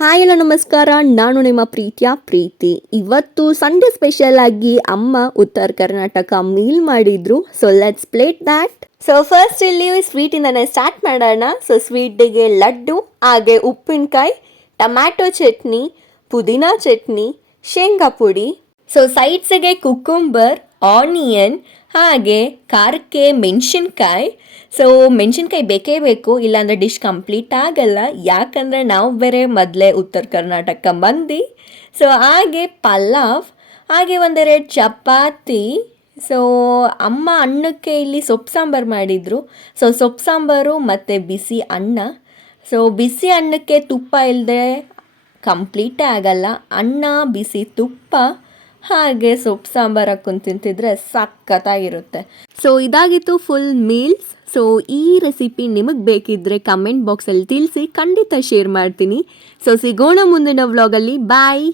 Hi ಎಲ್ಲ ನಮಸ್ಕಾರ, ನಾನು ನಿಮ್ಮ ಪ್ರೀತಿಯ ಪ್ರೀತಿ. ಇವತ್ತು ಸಂಡೇ ಸ್ಪೆಷಲ್ ಆಗಿ ಅಮ್ಮ ಉತ್ತರ ಕರ್ನಾಟಕ ಮೀಲ್ ಮಾಡಿದ್ರು. So let's plate that. So first ಇಲ್ಲಿ ಸ್ವೀಟಿಂದನೇ ಸ್ಟಾರ್ಟ್ ಮಾಡೋಣ. ಸೊ ಸ್ವೀಟಿಗೆ ಲಡ್ಡು, ಹಾಗೆ ಉಪ್ಪಿನಕಾಯಿ, ಟೊಮ್ಯಾಟೊ ಚಟ್ನಿ, ಪುದೀನಾ ಚಟ್ನಿ, ಶೇಂಗಾ ಪುಡಿ. ಸೊ ಸೈಡ್ಸ್ಗೆ ಕುಕುಂಬರ್, ಆನಿಯನ್, ಹಾಗೆ ಖಾರಕ್ಕೆ ಮೆಣಸಿನ್ಕಾಯಿ. ಸೊ ಮೆಣಸಿನ್ಕಾಯಿ ಬೇಕೇ ಬೇಕು, ಇಲ್ಲಾಂದರೆ ಡಿಶ್ ಕಂಪ್ಲೀಟ್ ಆಗಲ್ಲ. ಯಾಕಂದರೆ ನಾವು ಬೇರೆ ಮೊದಲೇ ಉತ್ತರ ಕರ್ನಾಟಕ ಮಂದಿ. ಸೊ ಹಾಗೆ ಪಲಾವ್, ಹಾಗೆ ಒಂದೆರಡು ಚಪಾತಿ. ಸೊ ಅಮ್ಮ ಅನ್ನಕ್ಕೆ ಇಲ್ಲಿ ಸೊಪ್ಪು ಸಾಂಬಾರು ಮಾಡಿದರು. ಸೊ ಸೊಪ್ಪು ಸಾಂಬಾರು ಮತ್ತು ಬಿಸಿ ಅನ್ನ. ಸೊ ಬಿಸಿ ಅನ್ನಕ್ಕೆ ತುಪ್ಪ ಇಲ್ಲದೆ ಕಂಪ್ಲೀಟೇ ಆಗಲ್ಲ. ಅನ್ನ, ಬಿಸಿ ತುಪ್ಪ, ಹಾಗೆ ಸೊಪ್ಪು ಸಾಂಬಾರು ಹಾಕ್ಕೊಂಡು ತಿಂತಿದ್ರೆ ಸಖತ್ತಾಗಿರುತ್ತೆ. ಸೊ ಇದಾಗಿತ್ತು ಫುಲ್ ಮೀಲ್ಸ್. ಸೊ ಈ ರೆಸಿಪಿ ನಿಮಗೆ ಬೇಕಿದ್ದರೆ ಕಮೆಂಟ್ ಬಾಕ್ಸಲ್ಲಿ ತಿಳಿಸಿ, ಖಂಡಿತ ಶೇರ್ ಮಾಡ್ತೀನಿ. ಸೊ ಸಿಗೋಣ ಮುಂದಿನ ವ್ಲಾಗಲ್ಲಿ. ಬಾಯ್.